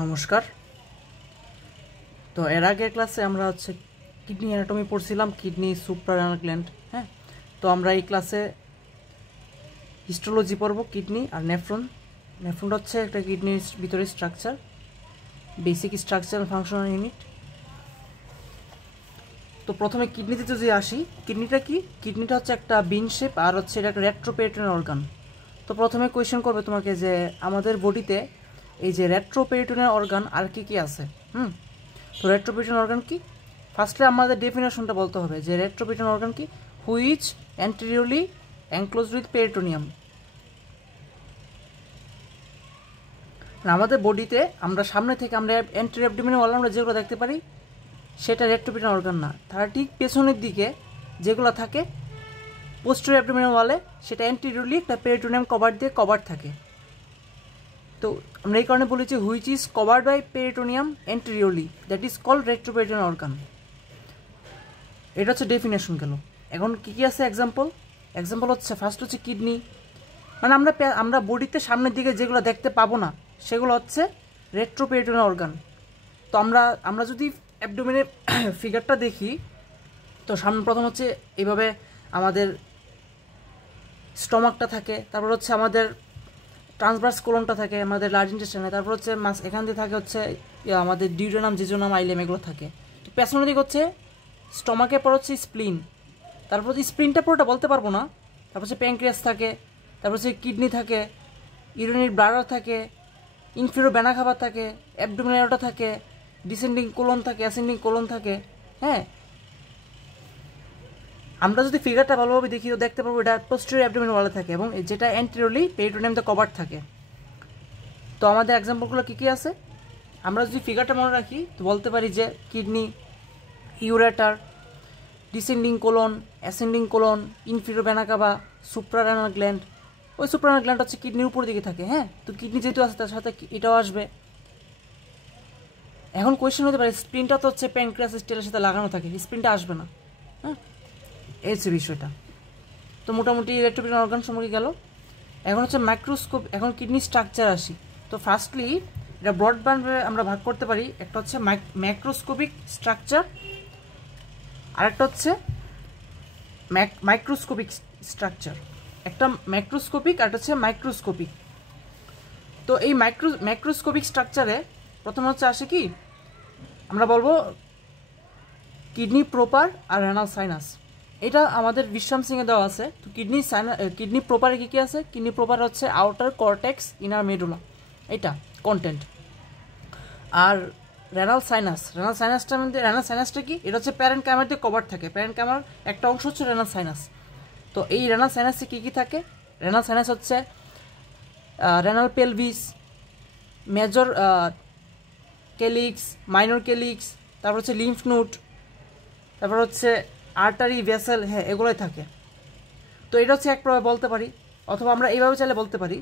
নমস্কার। তো এর আগের ক্লাসে আমরা কিডনি অ্যানাটমি পড়ছিলাম, কিডনি সুপ্রারেনাল গ্ল্যান্ড। হ্যাঁ, তো আমরা এই ক্লাসে হিস্টোলজি পড়ব, কিডনি আর নেফ্রন। নেফ্রনটা হচ্ছে একটা কিডনির ভিতরে structure, basic structural functional unit. তো প্রথমে কিডনিতে যদি আসি, কিডনিটা কি? কিডনিটা হচ্ছে একটা বিন শেপ আর হচ্ছে এটা একটা রেট্রোপেরিটোনিয়াল অর্গান। তো প্রথমে কোয়েশ্চেন করবে তোমাকে যে আমাদের বডিতে এই যে রেট্রোপেরিটোনিয়াল অর্গান আর কি আছে। তো রেট্রোপেরিটোনিয়াল অর্গান কি? ফার্স্টে আমাদের ডেফিনেশনটা বলতে হবে যে রেট্রোপেরিটোনিয়াল অর্গান কি, which anteriorly enclosed with peritoneum. আমাদের বডিতে আমরা সামনে থেকে আমরা অ্যান্টেরিয়র অ্যাবডোমিনাল ওয়াল আমরা যেগুলো দেখতে পারি সেটা রেট্রোপেরিটোনিয়াল অর্গান না, তার ঠিক পেছনের দিকে যেগুলো থাকে পোস্টেরিয়র অ্যাবডোমিনাল ওয়ালে সেটা অ্যান্টেরিয়রলি একটা পেরিটোনিয়াম কভার দিয়ে কভার থাকে। তো আমরা এই কারণে বলেছি which is covered by peritoneum anteriorly, that is called retroperitoneal organ. এটা হচ্ছে ডেফিনেশন গেল। এখন কী কী আছে এক্সাম্পল হচ্ছে ফার্স্ট হচ্ছে কিডনি, মানে আমরা বডিতে সামনের দিকে যেগুলো দেখতে পাবো না সেগুলো হচ্ছে রেট্রোপেরিটোনিয়াল অর্গান। তো আমরা যদি অ্যাবডোমেনের ফিগারটা দেখি, তো সামনে প্রথম হচ্ছে এইভাবে আমাদের স্টমাকটা থাকে, তারপর হচ্ছে আমাদের ট্রান্সভার্স কোলনটা থাকে আমাদের লার্জ ইন্টেস্টাইনে, তারপর হচ্ছে এখান থেকে থাকে হচ্ছে আমাদের ডিউডেনাম, জিজোনাম, আইলেম এগুলো থাকে। তো পেছনের দিকে হচ্ছে স্টমাকের পর হচ্ছে স্প্লিন, তারপর হচ্ছে স্প্লিনটা পুরোটা বলতে পারবো না, তারপর হচ্ছে প্যানক্রিয়াস থাকে, তারপর হচ্ছে কিডনি থাকে, ইউরিনারি ব্লাডার থাকে, ইনফেরিয়র ভেনা কাভা থাকে, অ্যাবডোমিনাল এরোটা থাকে, ডিসেন্ডিং কোলন থাকে, অ্যাসেন্ডিং কোলন থাকে। হ্যাঁ, আমরা যদি ফিগারটা ভালোভাবে দেখি তো দেখতে পাবো এটা পোস্টেরিয়র অ্যাবডোমিনাল ওয়ালে থাকে এবং যেটা অ্যান্টেরিয়রলি পেরিটোনিয়ামতে কভার থাকে। তো আমাদের এক্সাম্পলগুলো কী কী আছে আমরা যদি ফিগারটা মনে রাখি তো বলতে পারি যে kidney, ureter, descending colon, ascending colon, inferior vena CAVA, suprarenal gland. ওই সুপ্রারেনাল গ্ল্যান্ড হচ্ছে কিডনির উপর দিকে থাকে। হ্যাঁ, তো কিডনি যেহেতু আছে তার সাথে এটাও আসবে। এখন কোয়েশ্চেন হতে পারে স্প্লিনটা তো হচ্ছে প্যানক্রিয়াস স্টেলের সাথে লাগানো থাকে, স্প্লিনটা আসবে না। হ্যাঁ, এই হচ্ছে বিষয়টা। তো মোটামুটি রেট্রোপেরিটোনিয়াল অর্গান সম্পর্কে গেল। এখন হচ্ছে মাইক্রোস্কোপ, এখন কিডনি স্ট্রাকচার আসি। তো ফার্স্টলি এটা ব্রডব্যান্ডে আমরা ভাগ করতে পারি, একটা হচ্ছে ম্যাক্রোস্কোপিক স্ট্রাকচার, আরেকটা হচ্ছে মাইক্রোস্কোপিক স্ট্রাকচার। একটা ম্যাক্রোস্কোপিক আর একটা হচ্ছে মাইক্রোস্কোপিক। তো এই ম্যাক্রোস্কোপিক স্ট্রাকচারে প্রথমে হচ্ছে আসে কি আমরা বলবো কিডনি প্রপার আর রেনাল সাইনাস। এটা আমাদের বিশ্রাম সিংয়ে দেওয়া আছে। তো কিডনি প্রপারে কী কী আছে? কিডনি প্রপার হচ্ছে আউটার কর্টেক্স, ইনার মেডুলা, এটা কন্টেন্ট। আর রেনাল সাইনাসটা কি? এটা হচ্ছে প্যারেন্ট ক্যামার দিয়ে কভার থাকে। প্যারেন্ট ক্যামার একটা অংশ হচ্ছে রেনাল সাইনাস। তো এই রেনাল সাইনাসে কী কী থাকে? রেনাল সাইনাস হচ্ছে renal pelvis, major calyx, minor calyx, তারপর হচ্ছে লিম্ফ নোড, তারপর হচ্ছে আর্টারি, ভেসেল, হ্যাঁ এগুলোই থাকে। তো এটা হচ্ছে একভাবে বলতে পারি, অথবা আমরা এইভাবে চাইলে বলতে পারি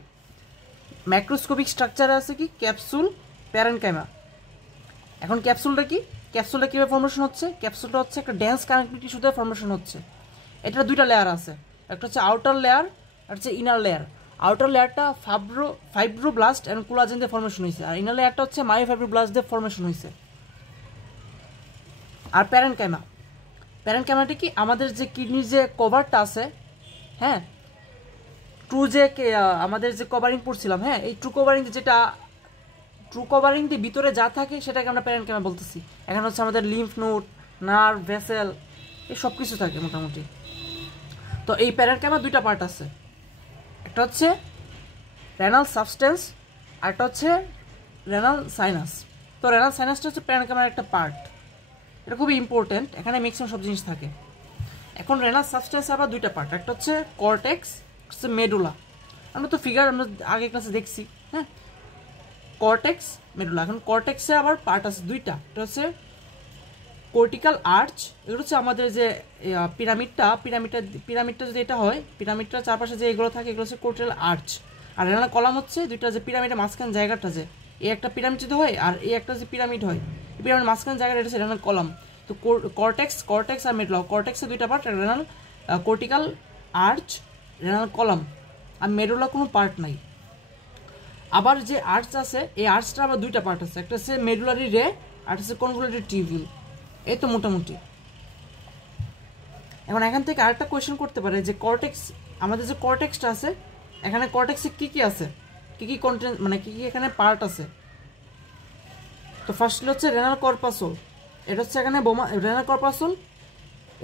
ম্যাক্রোস্কোপিক স্ট্রাকচারে আছে কি ক্যাপসুল, প্যারেনকাইমা। এখন ক্যাপসুলটা কি? ক্যাপসুলটা কীভাবে ফর্মেশন হচ্ছে? ক্যাপসুলটা হচ্ছে একটা ডেন্স কানেক্টিভ টিস্যুতে ফর্মেশন হচ্ছে। এটার দুইটা লেয়ার আছে, একটা হচ্ছে আউটার লেয়ার আর হচ্ছে ইনার লেয়ার। আউটার লেয়ারটা ফাইব্রোব্লাস্ট অ্যান্ড কোলাজেন দিয়ে ফর্মেশন হয়েছে, আর ইনার লেয়ারটা হচ্ছে মায়োফাইব্রোব্লাস্ট দিয়ে ফর্মেশন হয়েছে। আর প্যারেনকাইমাটা কি? আমাদের যে কিডনির যে কভারটা আছে, হ্যাঁ আমাদের যে কভারিং পড়ছিলাম, হ্যাঁ এই ট্রু কভারিং দিয়ে ভিতরে যা থাকে সেটাকে আমরা প্যারেনকাইমা বলতেছি। এখানে হচ্ছে আমাদের লিম্ফ নোড, নার্ভ, ভেসেল, এই সব কিছু থাকে মোটামুটি। তো এই প্যারেনকাইমা দুইটা পার্ট আছে, একটা হচ্ছে রেনাল সাবস্টেন্স আর একটা হচ্ছে রেনাল সাইনাস। তো রেনাল সাইনাসটা হচ্ছে প্যারেনকাইমার একটা পার্ট, এটা খুবই ইম্পর্টেন্ট, এখানে ম্যাক্সিমাম সব জিনিস থাকে। এখন রেনাল সাবস্টেন্স আবার দুইটা পার্ট, একটা হচ্ছে কর্টেক্স, হচ্ছে মেডুলা। আমরা তো ফিগার আমরা আগে ক্লাসে দেখছি। হ্যাঁ, কর্টেক্স, মেডুলা। এখন কর্টেক্সে আবার পার্ট আছে দুইটা, এটা হচ্ছে কর্টিক্যাল আর্চ, এগুলো হচ্ছে আমাদের যে পিরামিডটা যদি এটা হয়, পিরামিডটার চারপাশে যে এগুলো থাকে এগুলো হচ্ছে কর্টিক্যাল আর্চ। আর রেনাল কলাম হচ্ছে দুইটা যে পিরামিডের মাঝখানে জায়গাটা, যে এই একটা পিরামিড যদি হয় আর এই একটা যে পিরামিড হয়, এই পিরামিড মাঝখানে জায়গাটা এটা হচ্ছে রেনাল কলাম। তো কর্টেক্স আর মেডুলা, কর্টেক্সের দুইটা part, renal cortical arch, renal column, আর মেডুলা কোনো পার্ট নাই। আবার যে আর্চ আছে এই আর্চটা আবার দুইটা পার্ট আছে, একটা হচ্ছে মেডুলারি রে আর হচ্ছে কনভলিউটেড টিউবিউল। এই তো মোটামুটি। এখন এখান থেকে আরেকটা কোয়েশ্চেন করতে পারে যে কর্টেক্স, আমাদের যে কর্টেক্সটা আছে এখানে কর্টেক্সে কি কি আছে, কি কি কন্টেন্ট মানে কি কি এখানে পার্ট আছে। তো ফার্স্টলি হচ্ছে রেনাল কর্পাসল, এটা হচ্ছে এখানে রেনাল কর্পাসল,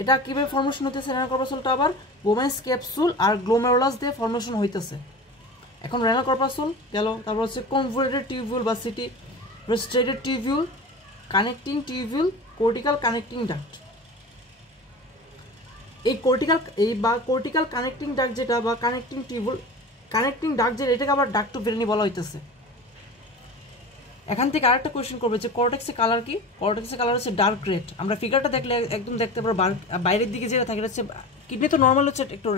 এটা কীভাবে ফর্মেশন হইতেছে, রেনাল কর্পাসলটা আবার বোমেন্স ক্যাপসুল আর গ্লোমেরুলাস দিয়ে ফর্মেশন হইতেছে। এখন রেনাল কর্পাসল গেল, তারপর হচ্ছে কনভলিউটেড টিউবিউল বা সিটি, straight tubule, connecting tubule, cortical connecting duct. এই কর্টিক্যাল কানেক্টিং ডাক্ট যেটা বা কানেক্টিং টিউবিউল কানেক্টিং ডাক্ট যেটা, এটাকে আবার ডাক্ট টু ভেরেনি বলা হইতেছে। এখান থেকে আরেকটা কোয়েশ্চেন করবে যে কর্টেক্সের কালার কি, কর্টেক্সের কালার হচ্ছে ডার্ক রেড। আমরা ফিগারটা দেখলে একদম দেখতে পারবো বাইরের দিকে যেটা থাকে এটা হচ্ছে কিডনি তো নর্মাল হচ্ছে একটু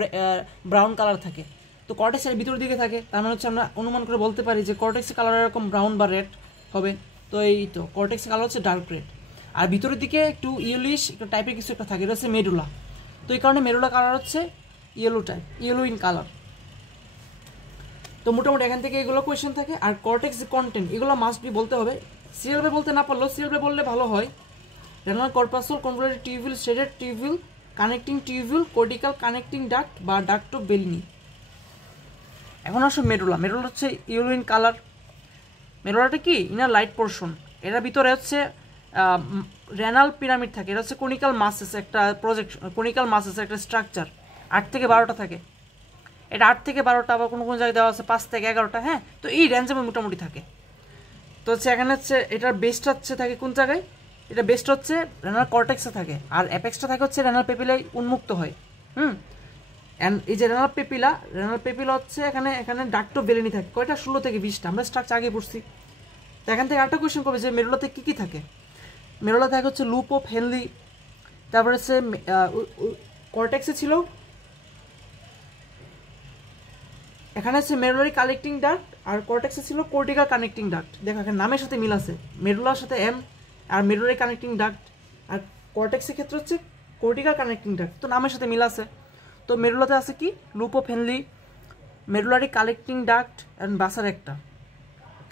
ব্রাউন কালার থাকে, তো কর্টেক্সের ভিতরের দিকে থাকে, তার মানে হচ্ছে আমরা অনুমান করে বলতে পারি যে কর্টেক্সের কালার এরকম ব্রাউন বা রেড হবে। তো এই তো কর্টেক্সের কালার হচ্ছে ডার্ক রেড। আর ভিতরের দিকে একটু ইয়েলোইশ একটু টাইপের কিছু একটা থাকে, এটা হচ্ছে মেডুলা। তো এই কারণে মেডুলা কালার হচ্ছে yellow type, yellow in colour. তো মোটামুটি এখান থেকে এগুলো কোয়েশ্চেন থাকে। আর কর্টেক্স কন্টেন্ট এগুলো মাস্ট বি বলতে হবে, সিরিয়ালভাবে বলতে না পারলেও সিরিয়ালভাবে বললে ভালো হয়। Renal corpuscle, convoluted tubule, straight tubule, connecting tubule, cortical connecting duct বা ডাক্ট অফ বেলিনি। এখন আসো মেডুলা। মেডুলা হচ্ছে ইয়েলো ইন কালার। মেডুলাটা কি ইনার লাইট পোর্শন, এটার ভিতরে হচ্ছে রেনাল পিরামিড থাকে, এটা হচ্ছে কনিক্যাল মাসেস একটা প্রজেকশন, কনিক্যাল মাসেস একটা স্ট্রাকচার, 8 থেকে 12টা থাকে। এটা 8 থেকে 12টা, আবার কোনো কোনো জায়গায় দেওয়া আছে 5 থেকে 11টা। হ্যাঁ, তো এই রেঞ্জে মোটামুটি থাকে। তো হচ্ছে এখানে হচ্ছে এটার বেস্টটা হচ্ছে থাকে কোন জায়গায়, এটা বেস্ট হচ্ছে রেনাল কর্টেক্সে থাকে, আর অ্যাপেক্সটা থাকে হচ্ছে রেনাল পেপিলায় উন্মুক্ত হয়। অ্যান্ড এই যে রেনাল পেপিলা হচ্ছে এখানে ডাক্ট অফ বেলিনি থাকে কয়টা, 16 থেকে 20টা। আমরা স্ট্রাকচার আগে পড়ছি। তো এখান থেকে আরেকটা কোয়েশ্চেন করবে যে মেডুলাতে কী কী থাকে। মেডুলা থাকে হচ্ছে লুপ অফ হেনলি, তারপরে হচ্ছে কর্টেক্সে ছিল এখানে হচ্ছে মেডুলারি কানেক্টিং ডাক্ট, আর কর্টেক্সে ছিল কর্টিক্যাল কানেক্টিং ডাক্ট। দেখো এখানে নামের সাথে মিল আছে, মেডুলার সাথে M R medullary connecting duct, আর কর্টেক্সের ক্ষেত্রে হচ্ছে কর্টিক্যাল কানেক্টিং ডাক্ট, তো নামের সাথে মিল আছে। তো মেডুলাতে আছে কি loop of Henley, medullary connecting duct and বাসার একটা।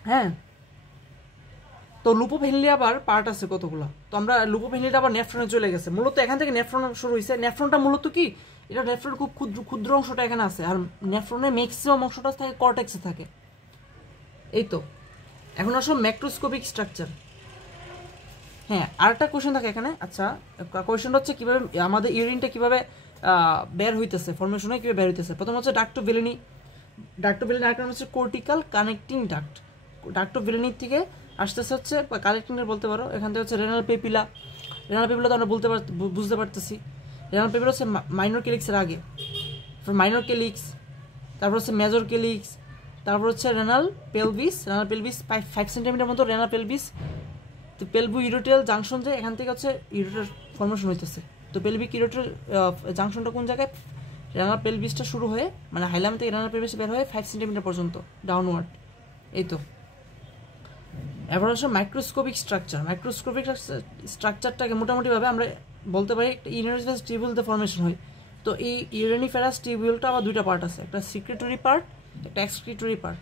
হ্যাঁ, তো লুপ অফ হেনলি আবার পার্ট আছে কতগুলো। তো আমরা লুপ অফ হেনলিটা আবার নেফ্রনে চলে গেছে, মূলত এখান থেকে নেফ্রন শুরু হয়েছে। নেফ্রনটা মূলত কি, এটা নেফ্রনের খুব ক্ষুদ্র অংশটা এখানে আছে, আর নেফ্রনের ম্যাক্সিমাম অংশটা থাকে কর্টেক্সে থাকে। এই তো এখন আসো ম্যাক্রোস্কোপিক স্ট্রাকচার। হ্যাঁ, আরেকটা কোয়েশ্চেন থাকে এখানে। আচ্ছা, কোয়েশ্চেনটা হচ্ছে কীভাবে আমাদের ইউরিনটা কীভাবে বের হইতেছে, ফর্মেশন হয়ে কীভাবে বের হইতেছে। প্রথম হচ্ছে duct of Bellini. Duct of Bellini আরেকটা হচ্ছে cortical connecting duct. Duct of বেলিনির থেকে আসতেছে হচ্ছে কানেক্টিংয়ের বলতে পারো, এখান থেকে হচ্ছে রেনাল পেপিলা। রেনাল পেপিলা তো আমরা বুঝতে পারতেছি। রেনাল পেপিলা হচ্ছে মাইনর কেলিক্সের আগে, মাইনর কেলিক্স, তারপর হচ্ছে মেজর কেলিক্স, তারপর হচ্ছে renal pelvis. Renal pelvis 5 centimetre মতো রেনাল পেলভিস। তো পেলভু ইউরোটেল জাংশন, যে এখান থেকে হচ্ছে ইউরোটেল ফর্মেশন হইতেছে। তো পেলভিক ইউরোটেল জাংশনটা কোন জায়গায়, রেনাল পেলভিসটা শুরু হয়ে মানে হাইলাম থেকে রেনাল পেলভিস বের হয়ে 5 সেন্টিমিটার পর্যন্ত ডাউনওয়ার্ড। এই তো এবার হচ্ছে মাইক্রোস্কোপিক স্ট্রাকচার। মাইক্রোস্কোপিক স্ট্রাকচারটাকে মোটামুটিভাবে আমরা বলতে পারি একটা ইউরেনিফারাস টিউবিউলতে ফর্মেশন হয়। তো এই ইউরেনিফারাস টিউবিউলটা আবার দুইটা পার্ট আছে, একটা সিক্রেটরি পার্ট, একটা এক্সক্রিটরি পার্ট।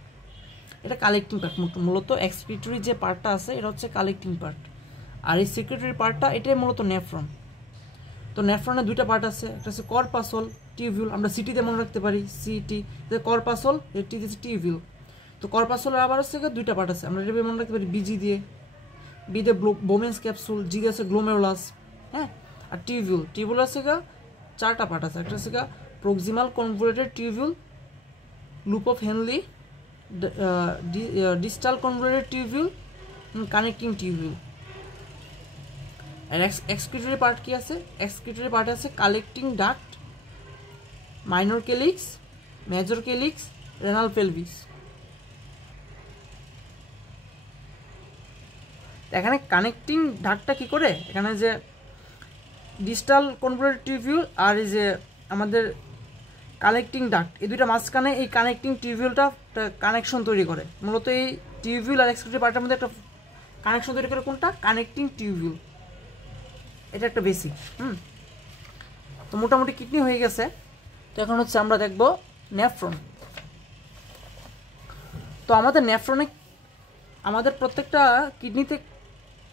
এটা কালেক্টিং পার্ট, মূলত এক্সক্রিটরি যে পার্টটা আছে এটা হচ্ছে কালেক্টিং পার্ট, আর এই সিক্রেটরি পার্টটা এটাই মূলত নেফ্রন। তো নেফ্রনের দুইটা পার্ট আছে, একটা হচ্ছে কর্পাসল টিউবিউল, আমরা সিটিতে মনে রাখতে পারি সিটি, কর্পাসল, এটি হচ্ছে টিউবিউল। তো কর্পাসলের আবার হচ্ছে দুইটা পার্ট আছে, আমরা এটা মনে রাখতে পারি বিজি দিয়ে, বি দিয়ে বোমেন্স ক্যাপসুল, জি দিয়ে আছে গ্লোমেরুলাস। হ্যাঁ, আর টিউবিউল আছে 4টা পার্ট আছে, একটা হচ্ছে proximal convoluted tubule, loop of Henle, distal convoluted tubule, connecting tubule. আর এক্সক্রিটরি পার্ট কি আছে, এক্সক্রিটরি পার্টে আছে collecting duct, minor calyx, major calyx, renal pelvis. এখানে কানেক্টিং ডাক্টটা কি করে, এখানে যে ডিস্টাল কনভলিউটেড টিউবিউল আর এই যে আমাদের কানেক্টিং ডাক্ট, এই দুইটা মাঝখানে এই কানেক্টিং টিউবিউলটা কানেকশন তৈরি করে। মূলত এই টিউবিউল আর এক্সক্রিটরি পার্টের মধ্যে একটা কানেকশন তৈরি করে কোনটা, কানেক্টিং টিউবিউল। এটা একটা বেসিক। তো মোটামুটি কিডনি হয়ে গেছে। তো এখন হচ্ছে আমরা দেখব নেফ্রন। তো আমাদের নেফ্রনে, আমাদের প্রত্যেকটা কিডনিতে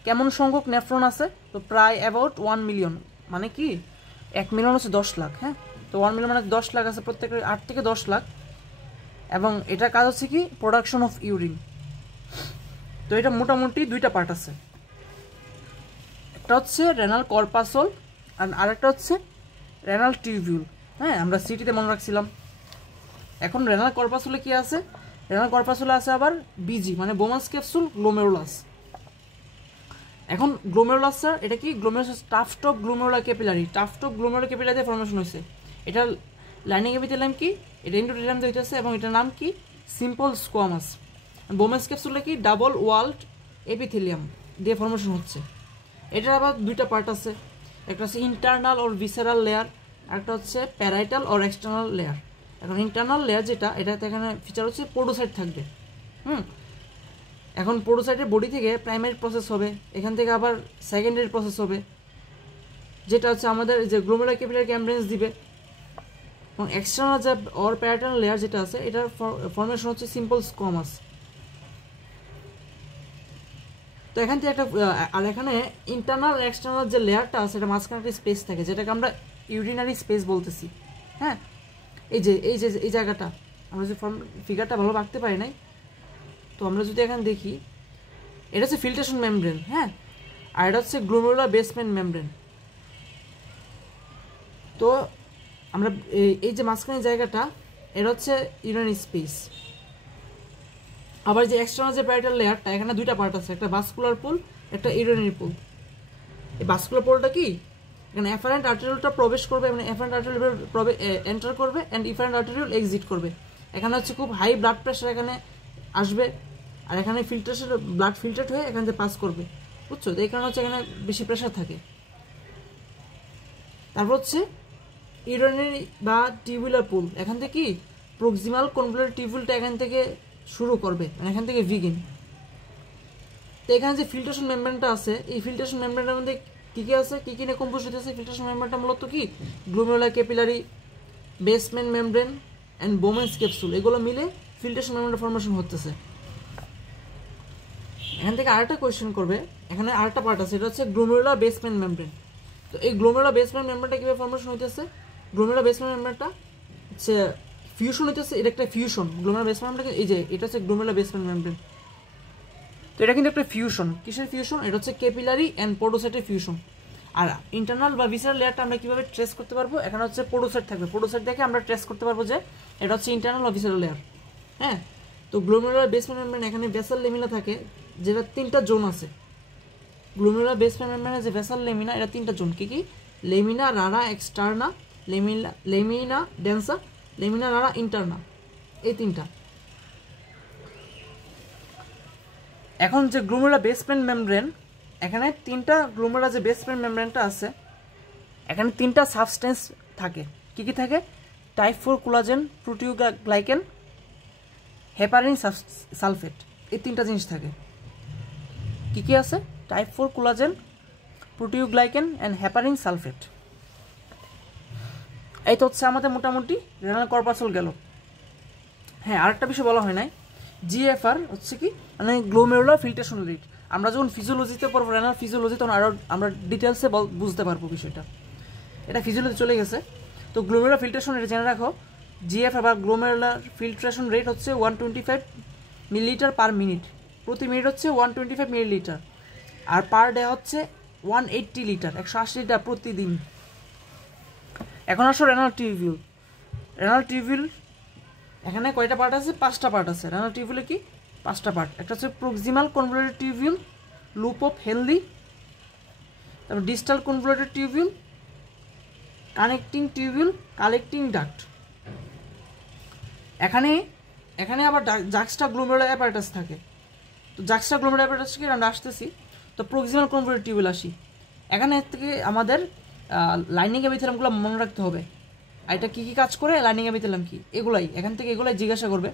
কেমন সংখ্যক নেফ্রন আছে? তো প্রায় অ্যাবাউট 1 মিলিয়ন, মানে কি 1 মিলিয়ন হচ্ছে 10 লাখ। হ্যাঁ, তো 1 মিলিয়ন মানে 10 লাখ আছে, প্রত্যেকের 8 থেকে 10 লাখ। এবং এটার কাজ হচ্ছে কি প্রোডাকশন অফ ইউরিন। তো এটা মোটামুটি দুইটা পার্ট আছে, একটা হচ্ছে রেনাল কর্পাসল আর আরেকটা হচ্ছে রেনাল টিউবিউল। হ্যাঁ, আমরা সিটিতে মনে রাখছিলাম। এখন রেনাল কর্পাসলে কি আছে? রেনাল কর্পাসলে আছে আবার বিজি মানে বোমাস ক্যাপসুল গ্লোমেরুলাস। এখন গ্লোমেরুলাসটা এটা কি? Glomerulus tuft of glomerular capillary, tuft of glomerular capillary দিয়ে ফর্মেশন হয়েছে। এটা লাইনিং এপিথেলিয়াম কি? এটা এন্ডোথেলিয়াম দিয়ে হইতেছে এবং এটার নাম কি? Simple squamous. বোমাস ক্যাপসুলটা কি? ডাবল ওয়ালড এপিথেলিয়াম দিয়ে ফর্মেশন হচ্ছে। এটার আবার দুইটা পার্ট আছে, একটা হচ্ছে ইন্টারনাল অর ভিসেরাল লেয়ার, একটা হচ্ছে প্যারাইটাল অর এক্সটার্নাল লেয়ার। এখন ইন্টারনাল লেয়ার যেটা, এটাতে এখানে ফিচার হচ্ছে পোডোসাইট থাকবে। এখন পোডোসাইটের বডি থেকে প্রাইমারি প্রসেস হবে, এখান থেকে আবার সেকেন্ডারি প্রসেস হবে, যেটা হচ্ছে আমাদের যে গ্লোমেরুলার ক্যাপিলারি মেমব্রেন দিবে। এবং এক্সটার্নাল যে অর প্যারাইটাল লেয়ার যেটা আছে, এটার ফর্মেশন হচ্ছে সিম্পল স্কোয়ামাস। তো এখান থেকে একটা, আর এখানে ইন্টারনাল এক্সটার্নাল যে লেয়ারটা আছে, এটা মাঝখানে একটা স্পেস থাকে, যেটাকে আমরা ইউরিনারি স্পেস বলতেছি। হ্যাঁ, এই জায়গাটা আমরা যে ফিগারটা ভালো আঁকতে পারি নাই, তো আমরা যদি এখানে দেখি, এটা হচ্ছে ফিল্ট্রেশন মেমব্রেন। হ্যাঁ, আর এটা হচ্ছে গ্লোমেরুলার বেসমেন্ট মেমব্রেন। তো আমরা এই যে মাঝখানে জায়গাটা, এটা হচ্ছে ইউরিনারি স্পেস। আবার যে এক্সটার্নাল যে প্যারাইটাল লেয়ারটা, এখানে দুইটা পার্ট আছে, একটা ভাস্কুলার পুল, একটা ইউরিনারি পুল। এই ভাস্কুলার পুলটা কি? এখানে এফারেন্ট আর্টেরিওলটা প্রবেশ করবে, মানে এফারেন্ট আর্টেরিওল এন্টার করবে এন্ড ইফারেন্ট আর্টেরিওল এক্সিট করবে। এখানে হচ্ছে খুব হাই ব্লাড প্রেশার এখানে আসবে, আর এখানে ফিল্ট্রেশন ব্লাড ফিল্টার হয়ে এখান থেকে পাস করবে, বুঝছো? তো এই কারণে হচ্ছে এখানে বেশি প্রেশার থাকে। তারপর হচ্ছে ইউরিনারি বা টিউবুলার পুল, এখান থেকে কি প্রক্সিমাল কনভলিউটেড টিউবুলটা এখান থেকে শুরু করবে, মানে এখান থেকে বিগিন। তো এখানে যে ফিল্ট্রেশন মেমব্রেনটা আছে, এই ফিল্ট্রেশন মেমব্রেনটার মধ্যে কী কী আছে, কী কী নিয়ে কম্পোজ হইতেছে? ফিল্ট্রেশন মেমব্রেনটা মূলত কি glomerular capillary, basement membrane and Bowman's capsule, এগুলো মিলে ফিল্ট্রেশন মেমব্রেন ফর্মেশন হতেছে। এখান থেকে আরেকটা কোয়েশ্চেন করবে, এখানে আরেকটা পার্ট আছে, এটা হচ্ছে গ্লোমেরুলার বেসমেন্ট মেমব্রেন। তো এই গ্লোমেরুলার বেসমেন্ট মেমব্রেনটা কীভাবে ফর্মেশন হইতেছে? গ্লোমেরুলার বেসমেন্ট মেমব্রেনটা হচ্ছে ফিউশন হইতেছে, এটা একটা ফিউশন। গ্লোমেরুলার বেসমেন্ট মেমব্রেন, এই যে এটা হচ্ছে গ্লোমেরুলার বেসমেন্ট মেমব্রেন। তো এটা কিন্তু একটা ফিউশন। কিসের ফিউশন? এটা হচ্ছে ক্যাপিলারি অ্যান্ড পোডোসাইটের ফিউশন। আর ইন্টারনাল বা ভিসারাল লেয়ারটা আমরা কীভাবে ট্রেস করতে পারবো? এখানে হচ্ছে পোডোসাইট থাকবে, পোডোসাইট দেখে আমরা ট্রেস করতে পারবো যে এটা হচ্ছে ইন্টারনাল বা ভিসারাল লেয়ার। হ্যাঁ, তো গ্লোমেরুলার বেসমেন্ট মেমব্রেন এখানে ভেসাল লেমিনা থাকে, যেটা 3টা জোন আছে। গ্লোমেরুলার বেসমেন্ট মেমব্রেনের যে ভেসাল লেমিনা, এটা 3টা জোন। কি কি? লেমিনা রারা এক্সটার্না, লেমিনা ডেন্সা, লেমিনা রারা ইন্টারনা, এই 3টা। এখন যে গ্লোমেরুলার বেসমেন্ট মেমব্রেন, এখানে 3টা গ্লোমেরুলার যে বেসমেন্ট মেমব্রেনটা আছে, এখানে 3টা সাবস্টেন্স থাকে। কি কি থাকে? টাইপ 4 কোলাজেন, প্রোটিওগ্লাইকেন, হেপারিন সালফেট, এই 3টা জিনিস থাকে। কি কি আছে? Type 4 collagen, প্রোটিওগ্লাইকেন and heparin sulphate. এই তো হচ্ছে আমাদের মোটামুটি রেনাল কর্পাসল গেল। হ্যাঁ, আরেকটা বিষয় বলা হয় নাই, জিএফআর হচ্ছে কি মানে গ্লোমেরুলার ফিল্ট্রেশন রেট। আমরা যখন ফিজিওলজিতে পড়বো রেনাল ফিজিওলজি, তখন আরও আমরা ডিটেলসে বুঝতে পারবো বিষয়টা। এটা ফিজিওলজি চলে গেছে। তো গ্লোমেরুলার ফিল্ট্রেশন রেট জেনে রাখো, জিএফআর বা গ্লোমেরুলার ফিল্ট্রেশন রেট হচ্ছে 125 মিলিলিটার পার মিনিট। প্রতি মিনিট হচ্ছে 125 মিলিলিটার, আর পার ডে হচ্ছে 180 লিটার, 180 লিটার প্রতিদিন। এখন আসো রেনাল টিউবিউল। রেনাল টিউবিউল এখানে কয়টা পার্ট আছে? 5টা পার্ট আছে। রেনাল টিউবিউলে কি 5টা পার্ট। একটা হচ্ছে proximal convoluted tubule, loop of হেলদি, তারপর distal convoluted tubule, connecting tubule, collecting duct. এখানে আবার জাক্সটা গ্লোমেরুলার অ্যাপারেটাস থাকে। তো জাক্সটা গ্লোমেরুলার অ্যাপারেটাস থেকে আমরা আসতেছি। তো প্রক্সিমাল কনভলিউটেড টিউবিউল আসি। এখানে থেকে আমাদের লাইনিং এপিথেলিয়ামগুলো মনে রাখতে হবে। আর এটা কী কী কাজ করে, লাইনিং এপিথেলিয়াম কি, এগুলাই এখান থেকে এগুলাই জিজ্ঞাসা করবে।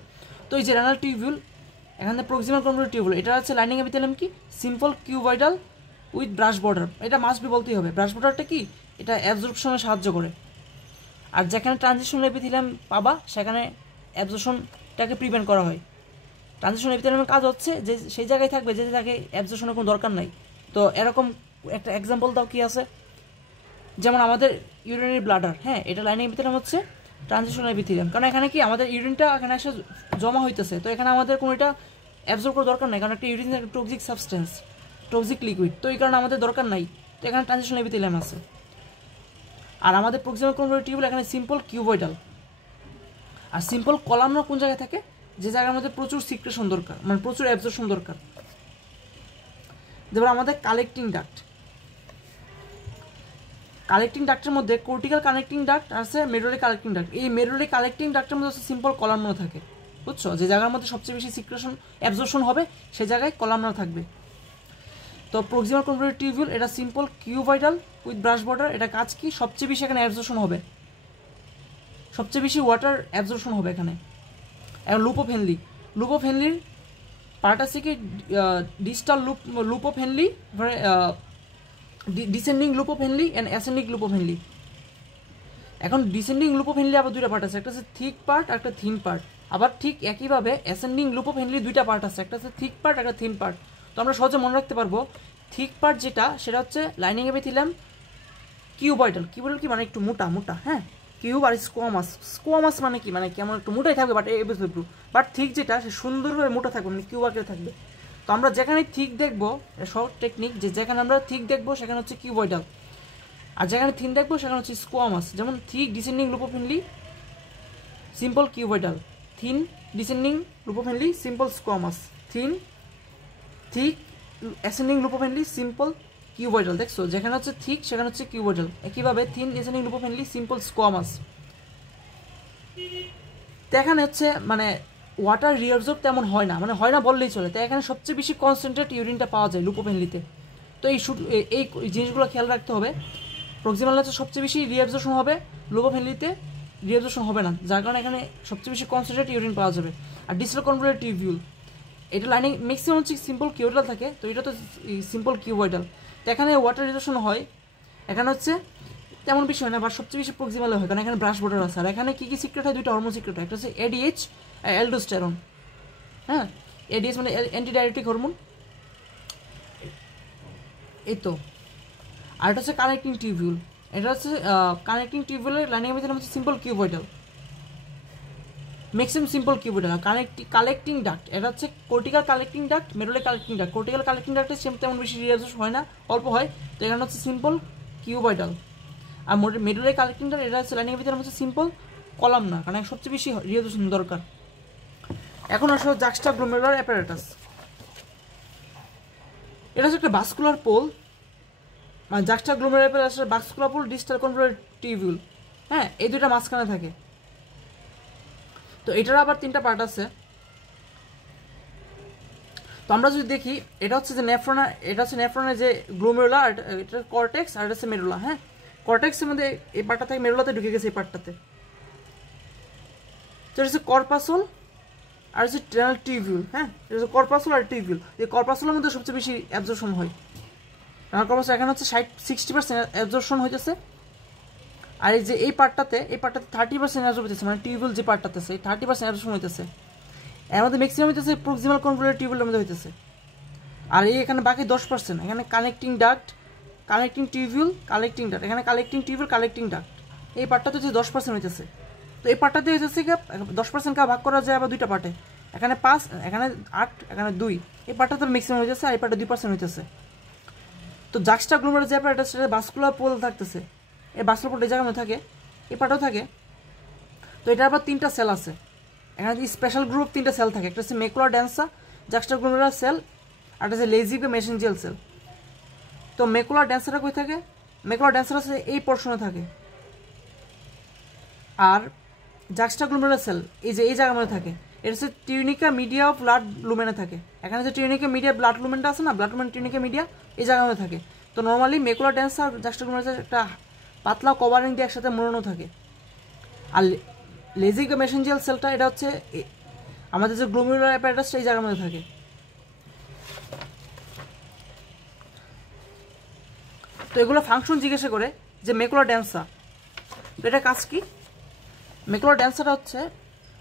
তো এই যে রেনাল টিউবিউল, এখানে প্রক্সিমাল কনভলিউটেড টিউবিউল, এটা হচ্ছে লাইনিং এপিথেলিয়াম কি simple cuboidal with brush border. এটা মাস্ট বি বলতেই হবে। ব্রাশ বর্ডারটা কি? এটা অ্যাবজর্পশনে সাহায্য করে। আর যেখানে ট্রানজিশনাল এপিথেলিয়াম পাবা, সেখানে অ্যাবজর্পশনটাকে প্রিভেন্ট করা হয়। ট্রানজিশন এপিথেলিয়ামের কাজ হচ্ছে যে সেই জায়গায় থাকবে যে জায়গায় অ্যাবজর্পশনের কোনো দরকার নাই। তো এরকম একটা এক্সাম্পল দাও কি আছে, যেমন আমাদের ইউরিনারি ব্লাডার, হ্যাঁ এটা লাইনিং এপিথেলিয়াম হচ্ছে ট্রানজিশনাল এপিথেলিয়াম, কারণ এখানে কি আমাদের ইউরিনটা এখানে এসে জমা হইতেছে, তো এখানে আমাদের কোনো এটা অ্যাবজর্ব করার দরকার নাই, কারণ একটা ইউরিন একটা টক্সিক সাবস্টেন্স, টক্সিক লিকুইড, তো এই কারণে আমাদের দরকার নাই, তো এখানে ট্রানজিশনাল এপিথেলিয়াম আছে। আর আমাদের প্রক্সিমাল কনভলিউটেড টিউবুল এখানে সিম্পল কিউবয়েডাল। আর সিম্পল কলামনার কোন জায়গায় থাকে, যে জায়গার মধ্যে প্রচুর সিক্রেশন দরকার, মানে প্রচুর অ্যাবজর্পশন দরকার। যেমন আমাদের কালেক্টিং ডাক্ট, কালেক্টিং ডাক্টের মধ্যে কোর্টিক্যাল কানেক্টিং ডাক্ট আছে, মেডুলারি কালেক্টিং ডাক্ট। এই মেডুলারি কালেক্টিং ডাক্টের মধ্যে হচ্ছে সিম্পল কলামনা থাকে, বুঝছো, যে জায়গার মধ্যে সবচেয়ে বেশি সিক্রেশন অ্যাবজর্পশন হবে সেই জায়গায় কলামনা থাকবে। তো প্রক্সিমাল কনভলিউটেড টিউবুল এটা simple cuboidal with brush border. এটা কাজ কি, সবচেয়ে বেশি এখানে অ্যাবজর্পশন হবে, সবচেয়ে বেশি ওয়াটার অ্যাবজর্পশন হবে এখানে। এবং loop of Henle, loop of হেনলির পার্ট আছে কি distal loop of Henle, descending loop of Henle and ascending loop of Henle. এখন ডিসেন্ডিং লুপ অফ হেনলি আবার দুইটা পার্ট আছে, একটা হচ্ছে থিক পার্ট, একটা থিন পার্ট। আবার ঠিক একইভাবে অ্যাসেন্ডিং লুপ অফ হেনলি দুইটা পার্ট আছে, একটা হচ্ছে থিক পার্ট, একটা থিন পার্ট। তো আমরা সহজে মনে রাখতে পারবো থিক পার্ট যেটা, সেটা হচ্ছে লাইনিং এপিথেলিয়াম কিউবয়েডাল। কিউবয়েডাল কি মানে একটু মোটা মোটা, হ্যাঁ, কিউব। আর স্কোয়ামাস, স্কোয়ামাস মানে কি, মানে কেমন একটু মোটাই থাকবে, বাট থিক যেটা সে সুন্দরভাবে মোটা থাকবে, মানে কিউব আকারে থাকবে। তো আমরা যেখানে থিক দেখবো, শর্ট টেকনিক, যে যেখানে আমরা থিক দেখবো সেখানে হচ্ছে কিউবয়েডাল, আর যেখানে থিন দেখবো সেখানে হচ্ছে স্কোয়ামাস। যেমন thick descending loop of Henley simple cuboidal, thin descending loop of Henley simple squamous, thick ascending loop of Henley simple cuboidal. দেখছো, যেখানে হচ্ছে থিক সেখানে হচ্ছে কিউবয়েডাল। একইভাবে thin descending loop of Henley simple squamous. তো এখানে হচ্ছে মানে ওয়াটার রিঅ্যাবজর্ব তেমন হয় না, মানে হয় না বললেই চলে। তাই এখানে সবচেয়ে বেশি কনসেন্ট্রেট ইউরিনটা পাওয়া যায় লুপ অফ হেনলিতে। তো এই জিনিসগুলো খেয়াল রাখতে হবে। প্রক্সিমাল হচ্ছে সবচেয়ে বেশি রিঅ্যাবজর্পশন হবে, লুপ অফ হেনলিতে রিঅ্যাবজর্পশন হবে না, যার কারণে এখানে সবচেয়ে বেশি কনসেন্ট্রেট ইউরিন পাওয়া যাবে। আর ডিস্টাল কনভলিউটেড টিউবুল এটা লাইনিং ম্যাক্সিমাম হচ্ছে সিম্পল কিউবয়েডাল থাকে, তো এটা তো সিম্পল কিউবয়েডাল। তো এখানে ওয়াটার রিঅ্যাবজর্পশন হয়, এখানে হচ্ছে তেমন বেশি হয় না, বা সবচেয়ে বেশি প্রক্সিমালে হয়, কারণ এখানে ব্রাশ বর্ডার আছে। আর এখানে কী কী সিক্রেট হয়, দুইটা হরমোন সিক্রেট হয়, একটা হচ্ছে এডিএইচ আর অ্যালডোস্টেরন। হ্যাঁ, এডিএইচ মানে অ্যান্টিডায়াবেটিক হরমোন, এই তো। আর এটা হচ্ছে কানেক্টিং টিউবুল, এটা হচ্ছে কানেক্টিং টিউবুলের লাইনিং এপিথেলিয়াম হচ্ছে simple cuboidal, maximum simple cuboidal. আর কালেক্টিং ডাক্ট এটা হচ্ছে cortical collecting duct, medullary collecting duct. Cortical collecting ডাক্টে তেমন বেশি রিঅ্যাবজর্পশন হয় না, অল্প হয়, তো এখানে হচ্ছে সিম্পল কিউবয়েডাল। আর মেডুলারি কালেক্টিং ডাক্ট এটা হচ্ছে লাইনিং এপিথেলিয়াম হচ্ছে সিম্পল কলামনার, কারণ সবচেয়ে বেশি রিঅ্যাবজর্পশন দরকার। এখন আসলে জাক্সটাগ্লোমেরুলার অ্যাপারেটাস, এটা হচ্ছে একটা ভাস্কুলার পোল, মানে juxtaglomerular apparatus vascular pole, distal convoluted tubule, হ্যাঁ, এই দুইটা মাঝখানে থাকে। তো এটার আবার তিনটা পার্ট আছে। তো আমরা যদি দেখি, এটা হচ্ছে যে নেফ্রনা, এটা হচ্ছে নেফ্রনের যে গ্লোমেরুলা, এটা কর্টেক্স, আর এটা হচ্ছে মেরুলা। হ্যাঁ, কর্টেক্সের মধ্যে এই পার্টটা থেকে মেরুলাতে ঢুকে গেছে এই পার্টটাতে। তো এটা হচ্ছে কর্পাসল আর হচ্ছে ট্রেনাল টিউবুল। হ্যাঁ, এটা হচ্ছে কর্পাসল আর টিউবুল। এই কর্পাসলের মধ্যে সবচেয়ে বেশি অ্যাবজর্পশন হয়, কর্পাসল এখানে হচ্ছে 60% অ্যাবজর্পশন হইতেছে। আর এই যে এই পার্টটাতে 30% অ্যাবজর্ব হইতেছে, মানে টিউবুল যে পার্টটাতে আছে 30% অ্যাবজর্পশন হইতেছে। এর মধ্যে ম্যাক্সিমাম হইতেছে প্রক্সিমাল কনভলিউটেড টিউবুলের মধ্যে হইতেছে। আর এই এখানে বাকি 10%, এখানে connecting duct, connecting tubule, collecting duct, এখানে কালেক্টিং টিউবুল, কালেক্টিং ডাক্ট, এই পার্টটাতে হচ্ছে 10% হইতেছে। তো এই পার্টটাতে হইতেছে কি 10% কা ভাগ করা যায় আবার দুইটা পার্টে, এখানে 5, এখানে 8, এখানে 2, এই পার্টটাতে ম্যাক্সিমাম হইতেছে, আর এই পার্টে 2% হইতেছে। তো জাক্সটাগ্লোমেরুলার যে অ্যাপারেটাস সেটা ভাস্কুলার পোল থাকতেছে, এই ভাস্কুলার পোল এই জায়গার মধ্যে থাকে, এই পার্টও থাকে। তো এটার আবার 3টা সেল আছে, এখানে স্পেশাল গ্রুপ 3টা সেল থাকে, একটা হচ্ছে মেকুলার ডেন্সা জাক্সটাগ্লোমেরুলার সেল, আর একটা হচ্ছে লেজিক বা মেসেঞ্জিয়াল সেল। তো মেকুলার ডেন্সাটা কই থাকে, মেকুলার ডেন্সাটা হচ্ছে এই পোর্শনে থাকে। আর জাক্সটাগ্লোমেরুলার সেল এই যে এই জায়গার মধ্যে থাকে, এটা হচ্ছে টিউনিকা মিডিয়া অফ ব্লাড লুমেনে থাকে। এখানে যে টিউনিকা মিডিয়া ব্লাড লুমেনটা আছে না, ব্লাড লুমেন টিউনিকা মিডিয়া এই জায়গার মধ্যে থাকে। তো নর্মালি মেকুলার ডেন্সা আর জাক্সটাগ্লোমেরুলার একটা পাতলা কভারিং দিয়ে একসাথে মোড়ানো থাকে। আর লেজিক বা মেসেঞ্জিয়াল সেলটা এটা হচ্ছে আমাদের যে গ্লোমেরুলার অ্যাপারেটাসটা এই জায়গার মধ্যে থাকে। তো এগুলো ফাংশন জিজ্ঞাসা করে যে মেকুলার ডেন্সা, তো এটা কাজ কি? মেকুলার ডেন্সাটা হচ্ছে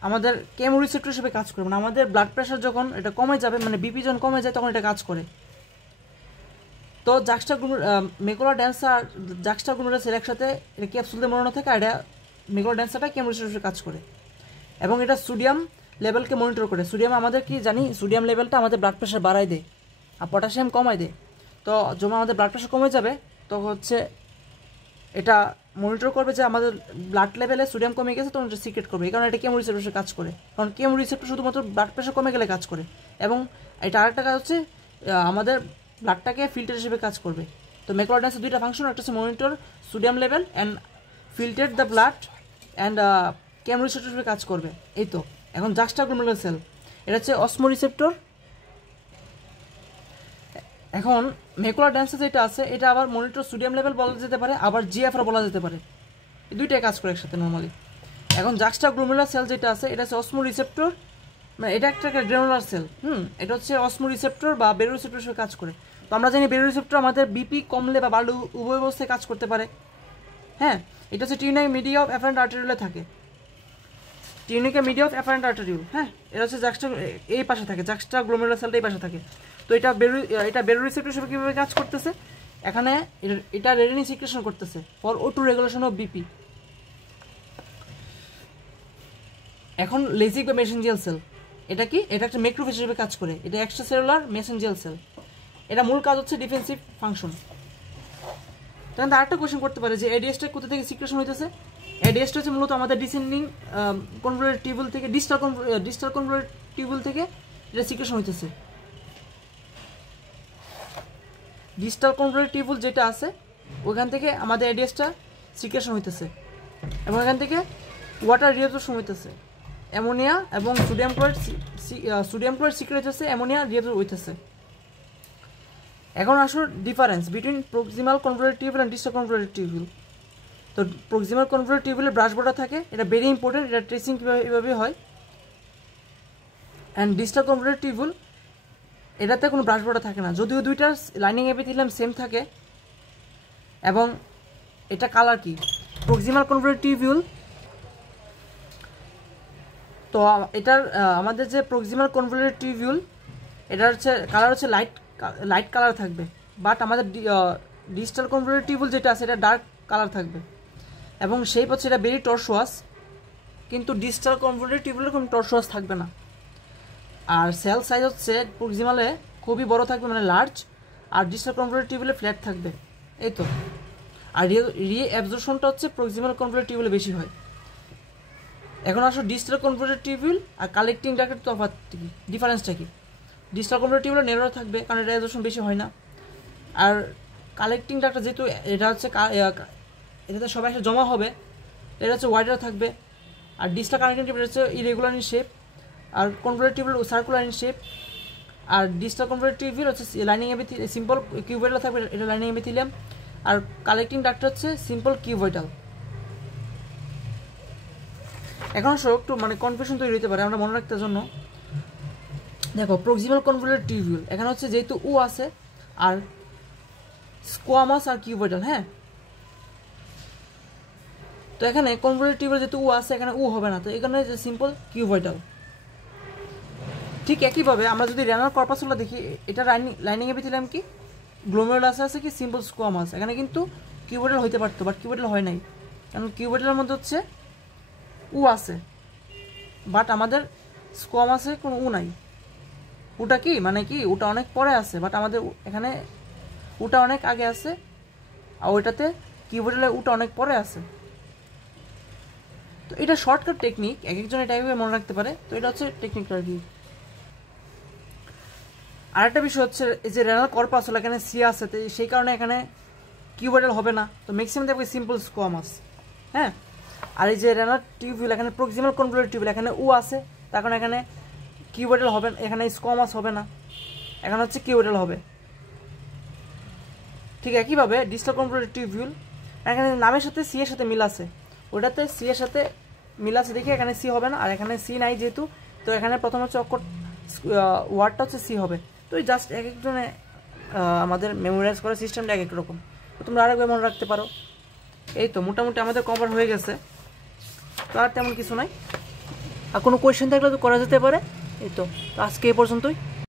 আমাদের কেমো রিসেপ্টর হিসেবে কাজ করে, মানে আমাদের ব্লাড প্রেশার যখন এটা কমে যাবে, মানে বিপি যখন কমে যায় তখন এটা কাজ করে। তো মেকুলার ড্যান্সার জাক্সটাগ্লোমেরুলার সেল একসাথে এটা ক্যাপসুল দিয়ে মোড়ানো থাকে, আর এটা মেকুলার ড্যান্সারটা কেমো রিসেপ্টর হিসেবে কাজ করে এবং এটা সোডিয়াম লেভেলকে মনিটর করে। সোডিয়াম আমাদের কি জানি, সোডিয়াম লেভেলটা আমাদের ব্লাড প্রেশার বাড়ায় দেয় আর পটাশিয়াম কমায় দেয়। তো যখন আমাদের ব্লাড প্রেশার কমে যাবে তখন হচ্ছে এটা মনিটর করবে যে আমাদের ব্লাড লেভেলে সোডিয়াম কমে গেছে, তখন এটা সিক্রেট করবে। এই কারণে এটা কেমো রিসেপ্টর কাজ করে, কারণ কেমো রিসেপ্টর শুধুমাত্র ব্লাড প্রেশার কমে গেলে কাজ করে। এবং এটা আরেকটা কাজ হচ্ছে আমাদের ব্লাডটাকে ফিল্টার হিসেবে কাজ করবে। তো মেকুলার ড্যান্সের দুইটা ফাংশন, একটা হচ্ছে monitor sodium level and filter the blood and chemo receptor হিসেবে কাজ করবে। এই তো এখন জাক্সটাগ্লোমেরুলার সেল এটা হচ্ছে অসমো রিসেপ্টর। এখন মেকুলার ড্যান্সার যেটা আছে এটা আবার মনিটর সোডিয়াম লেভেল বলা যেতে পারে, আবার জিএফআর বলা যেতে পারে। এই দুইটাই কাজ করে একসাথে নর্মালি। এখন জাক্সটাগ্লোমেরুলার সেল যেটা আছে এটা হচ্ছে অসমো রিসেপ্টর, মানে এটা একটা গ্রানুলার সেল। এটা হচ্ছে অসমো রিসেপ্টর বা বেরো রিসেপ্টর হিসেবে কাজ করে। তো আমরা জানি বেরো রিসেপ্টর আমাদের বিপি কমলে বা বাড়লে উভয় অবস্থায় কাজ করতে পারে। হ্যাঁ, এটা হচ্ছে টিউনিক মিডিয়া অফ অ্যাফারেন্ট আর্টেরিউলে থাকে, টিউনিকা মিডিয়া অফ অ্যাফারেন্ট আর্টেরিউল। হ্যাঁ, এটা হচ্ছে এই পাশে থাকে, জাক্সটাগ্লোমেরুলার সেলটা এই পাশে থাকে। তো এটা বেরো রিসেপ্টর হিসেবে কীভাবে কাজ করতেছে, এখানে এটা রেডিনি সিক্রেশন করতেছে for O2 regulation of BP. এখন লেজিক বা মেসেঞ্জিয়াল সেল এটা কি, এটা একটা ম্যাক্রোফেজ হিসেবে কাজ করে, এটা এক্সট্রা সেলুলার মেসেঞ্জিয়াল সেল। এটা মূল কাজ হচ্ছে ডিফেন্সিভ ফাংশন। তখন আরেকটা কোয়েশ্চেন করতে পারে যে এডিএসটা কোথা থেকে সিক্রেশন হইতেছে। এডিএসটা হচ্ছে মূলত আমাদের ডিসেন্ডিং কনভলুটেড টিউবুল থেকে ডিস্টাল কনভলুটেড টিউবুল থেকে এটা সিক্রেশন হইতেছে। ডিস্টাল কনভলুটেড টিউবুল যেটা আছে ওইখান থেকে আমাদের এডিএসটা সিক্রেশন হইতেছে এবং এখান থেকে ওয়াটার রিঅ্যাবজর্পশন হইতেছে, অ্যামোনিয়া এবং সোডিয়াম ক্লোরাইড সিক্রেট হচ্ছে, অ্যামোনিয়া রিঅ্যাবজর্ব হইতেছে। এখন আসলে difference between proximal convoluted tubule and distal convoluted tubule. তো প্রক্সিমাল কনভলুটেড টিউবুলে ব্রাশ বর্ডার থাকে, এটা ভেরি ইম্পর্টেন্ট, এটা ট্রেসিং কীভাবে হয়। অ্যান্ড ডিস্টাল কনভলুটেড টিউবুল এটাতে কোনো ব্রাশ বর্ডার থাকে না, যদিও দুইটার লাইনিং এপিথেলিয়াম সেম থাকে। এবং এটা কালার কি, প্রক্সিমাল কনভলুটেড টিউবুল, তো এটার আমাদের যে প্রক্সিমাল কনভলুটেড টিউবুল এটার হচ্ছে কালার হচ্ছে লাইট কালার থাকবে, বাট আমাদের ডিস্টাল কনভলুটেড টিউবুল যেটা আছে এটা ডার্ক কালার থাকবে এবং শেপ হচ্ছে এটা ভেরি টর্সোয়াস, কিন্তু ডিস্টাল কনভলুটেড টিউবুলের কোনো টর্সোয়াস থাকবে না। আর সেল সাইজ হচ্ছে প্রক্সিমালে খুবই বড় থাকবে, মানে লার্জ, আর ডিস্টাল কনভলুটেড টিউবুলে ফ্ল্যাট থাকবে। এই তো, আর রিঅ্যাবজর্পশনটা হচ্ছে প্রক্সিমাল কনভলুটেড টিউবুলে বেশি হয়। এখন আসলে ডিস্টাল কনভলুটেড টিউবুল আর কালেক্টিং ডাক্টের তফাৎ কি, ডিফারেন্সটা কি। ডিস্টাল কনভলুটেড টিউবুলে ন্যারো থাকবে কারণ এটা অ্যাবজর্পশন বেশি হয় না, আর কালেক্টিং ডাক্টার যেহেতু এটা হচ্ছে এটাতে সবাই এসে জমা হবে, এটা হচ্ছে ওয়াইডার থাকবে। আর ডিস্টাল কানেক্টিং টিউব হচ্ছে ইরেগুলার ইন শেপ, আর convoluted tubule circular in shape. আর ডিস্টাল কনভলুটেড টিউবুল হচ্ছে লাইনিং এপিথেলিয়াম সিম্পল কিউবয়েডাল থাকবে, এটা লাইনিং এপিথেলিয়াম। আর কালেক্টিং ডাক্টার হচ্ছে সিম্পল কিউবয়েডাল। এখন একটু মানে কনফিউশন তৈরি হতে পারে, আমরা মনে রাখতে জন্য দেখো প্রক্সিমাল কনভলুটেড টিউবুল এখানে হচ্ছে যেহেতু ও আছে আর স্কোয়ামাস আর কিউবয়েডাল। হ্যাঁ, তো এখানে কনভলুটেড টিউবুল যেহেতু ও আছে এখানে ও হবে না, তো এখানে যে সিম্পল কিউবয়েডাল। ঠিক একইভাবে আমরা যদি রেনাল কর্পাসুলা দেখি, এটা লাইনিং এপিথেলিয়াম কি গ্লোমেরুলাস আছে কি সিম্পল স্কোয়ামাস, এখানে কিন্তু কিউবয়েডাল হইতে পারতো বাট কিউবয়েডাল হয় নাই, কারণ কিউবয়েডালের মধ্যে হচ্ছে উ আছে বাট আমাদের স্কোয়ামাসে কোনো উ নাই। ওটা কি মানে কি, ওটা অনেক পরে আছে বাট আমাদের এখানে ওটা অনেক আগে আছে, আর ওইটাতে কিউবয়েডালে ওটা অনেক পরে আছে। তো এটা শর্টকাট টেকনিক, এক একজন এটা এইভাবে মনে রাখতে পারে। তো এটা হচ্ছে টেকনিকটা আর কি। আরেকটা বিষয় হচ্ছে এই যে রেনাল কর্পাসুল এখানে সি আছে, তো সেই কারণে এখানে কিউবয়েডাল হবে না, তো ম্যাক্সিমাম দেখবে সিম্পল স্কোয়ামাস। হ্যাঁ, আর এই যে রেনাল টিউবুল এখানে প্রক্সিমাল কনভলুটেড টিউবুল এখানে ও আছে, তার কারণে এখানে কিউবয়েডাল হবে, এখানে স্কোয়ামাস হবে না, এখানে হচ্ছে কিউবয়েডাল হবে। ঠিক একইভাবে ডিস্টাল কনভলুটেড টিউবুল এখানে নামের সাথে সি এর সাথে মিল আছে, ওটাতে সি এর সাথে মিল আছে দেখে এখানে সি হবে না, আর এখানে সি নাই যেহেতু, তো এখানে প্রথম হচ্ছে অক্ষর ওয়ার্ডটা হচ্ছে সি হবে। তো এই জাস্ট এক একজনে আমাদের মেমোরাইজ করার সিস্টেমটা এক এক রকম, তো তোমরা আরেকবার মনে রাখতে পারো। এই তো মোটামুটি আমাদের কভার হয়ে গেছে, তো আর তেমন কিছু নাই। আর কোনো কোয়েশ্চেন থাকলে তো করা যেতে পারে। এই তো আজকে এই পর্যন্তই।